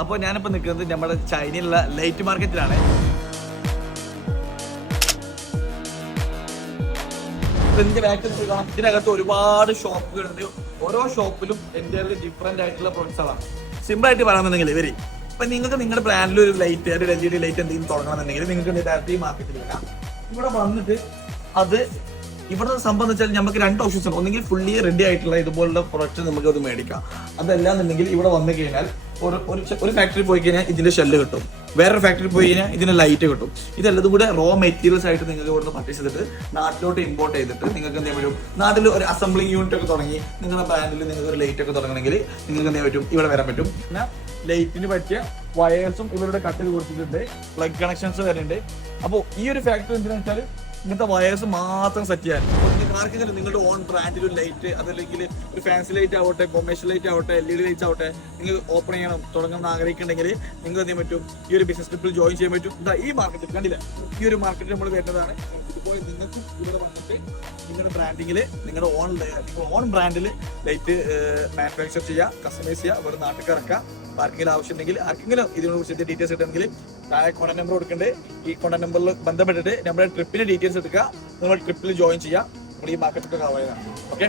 അപ്പോൾ ഞാനിപ്പോൾ നിൽക്കുന്നത് നമ്മുടെ ചൈനയിലുള്ള ലൈറ്റ് മാർക്കറ്റിലാണ്. ഇതിന്റെ ബാക്കിൽ ഇതിനകത്ത് ഒരുപാട് ഷോപ്പുകളുണ്ട്. ഓരോ ഷോപ്പിലും എൻ്റെ ഡിഫറെന്റ് ആയിട്ടുള്ള പ്രൊഡക്ട്സുകളാണ്. സിമ്പിൾ ആയിട്ട് പറയാന്നുണ്ടെങ്കിൽ ഇവര് ഇപ്പൊ നിങ്ങൾക്ക് നിങ്ങളുടെ ബ്രാൻഡിൽ ഒരു ലൈറ്റ്, ഒരു LED ലൈറ്റ് എന്തെങ്കിലും തുടങ്ങണമെന്നുണ്ടെങ്കിൽ നിങ്ങൾക്ക് ഡയറക്റ്റ് ഈ മാർക്കറ്റിൽ വരാം. ഇവിടെ വന്നിട്ട് അത് ഇവിടെ സംഭവം വെച്ചാൽ നമുക്ക് 2 ഓപ്ഷൻസ് ഉണ്ട്. ഒന്നെങ്കിൽ ഫുള്ളി റെഡി ആയിട്ടുള്ള ഇതുപോലുള്ള പ്രൊഡക്റ്റ് നമുക്ക് അത് മേടിക്കാം. അതല്ലാന്നുണ്ടെങ്കിൽ ഇവിടെ വന്നു കഴിഞ്ഞാൽ ഒരു ഫാക്ടറി പോയി കഴിഞ്ഞാൽ ഇതിന്റെ ഷെല്ല് കിട്ടും, വേറൊരു ഫാക്ടറി പോയി കഴിഞ്ഞാൽ ഇതിന്റെ ലൈറ്റ് കിട്ടും. ഇതെല്ലാം കൂടെ റോ മെറ്റീരിയൽസ് ആയിട്ട് നിങ്ങൾക്ക് ഇവിടുന്ന് പർച്ചേസ് ചെയ്തിട്ട് നാട്ടിലോട്ട് ഇമ്പോർട്ട് ചെയ്തിട്ട് നിങ്ങൾക്ക് എന്ത് ചെയ്യാൻ പറ്റും, നാട്ടിൽ ഒരു അസംബ്ലിംഗ് യൂണിറ്റ് ഒക്കെ തുടങ്ങി നിങ്ങളുടെ ബ്രാൻഡിൽ നിങ്ങൾക്ക് ഒരു ലൈറ്റ് ഒക്കെ തുടങ്ങണമെങ്കിൽ നിങ്ങൾക്ക് എന്ത് ചെയ്യാൻ പറ്റും, ഇവിടെ വരാൻ പറ്റും. പിന്നെ ലൈറ്റിന് പറ്റിയ വയേഴ്സും ഇവരുടെ കട്ടിൽ കൊടുത്തിട്ടുണ്ട്, പ്ലഗ് കണക്ഷൻസ് വരുന്നുണ്ട്. അപ്പോൾ ഈ ഒരു ഫാക്ടറി എന്തിനാണെന്ന് വെച്ചാൽ ഇങ്ങനത്തെ വയേഴ്സ് മാത്രം സെറ്റ് ചെയ്യാൻ. നിങ്ങൾക്ക് ആർക്കെങ്കിലും നിങ്ങളുടെ ഓൺ ബ്രാൻഡിൽ ഒരു ലൈറ്റ്, അതല്ലെങ്കിൽ ഒരു ഫാൻസി ലൈറ്റ് ആവട്ടെ, കൊമേഴ്ഷ്യൽ ലൈറ്റ് ആവട്ടെ, LED ലൈറ്റ്സ് ആവട്ടെ, നിങ്ങൾ ഓപ്പൺ ചെയ്യണം, തുടങ്ങണം ആഗ്രഹിക്കുന്നുണ്ടെങ്കിൽ നിങ്ങൾക്ക് എന്ത് ചെയ്യാൻ പറ്റും, ഈ ഒരു ബിസിനസ് ട്രിപ്പിൽ ജോയിൻ ചെയ്യാൻ പറ്റും. ഈ മാർക്കറ്റിൽ കണ്ടില്ല, ഈ ഒരു മാർക്കറ്റിൽ നമ്മൾ വരുന്നതാണ്. ഇതുപോലെ നിങ്ങൾക്ക് ഇവിടെ വന്നിട്ട് നിങ്ങളുടെ ബ്രാൻഡിങ്ങിൽ നിങ്ങളുടെ ഓൺ ബ്രാൻഡിൽ ലൈറ്റ് മാനുഫാക്ചർ ചെയ്യുക, കസ്റ്റമൈസ് ചെയ്യുക, ഇവിടെ നാട്ടിൽ ഇറക്കുക. ആർക്കെങ്കിലും ആവശ്യമുണ്ടെങ്കിൽ, ആർക്കെങ്കിലും ഇതിനെ കുറിച്ച് ഡീറ്റെയിൽസ് കിട്ടണമെങ്കിൽ താഴെ കോൺടാക്ട് നമ്പർ കൊടുക്കണ്ടേ, ഈ കോൺടാക്ട് നമ്പറിൽ ബന്ധപ്പെട്ടിട്ട് നമ്മുടെ ട്രിപ്പിന്റെ ഡീറ്റെയിൽസ് എടുക്കുക, നിങ്ങൾ ട്രിപ്പിൽ ജോയിൻ ചെയ്യുക. നമ്മൾ ഈ മാർക്കറ്റൊക്കെ കവർ ചെയ്യണം. ഓക്കെ.